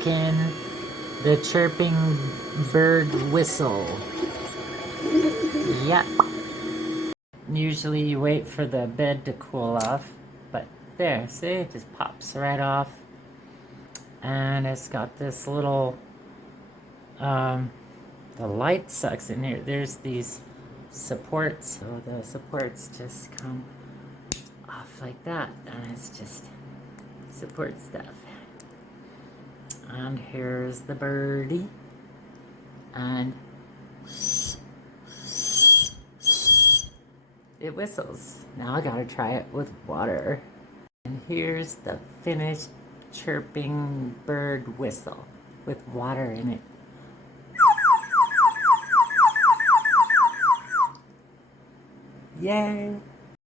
making the Chirping Bird Whistle. Yep. Usually you wait for the bed to cool off, but there, see, it just pops right off. And it's got this little, the light sucks in here. There's these supports, so the supports just come off like that, and it's just support stuff. And here's the birdie, and it whistles. Now I gotta try it with water. And here's the finished Chirping Bird Whistle with water in it. Yay!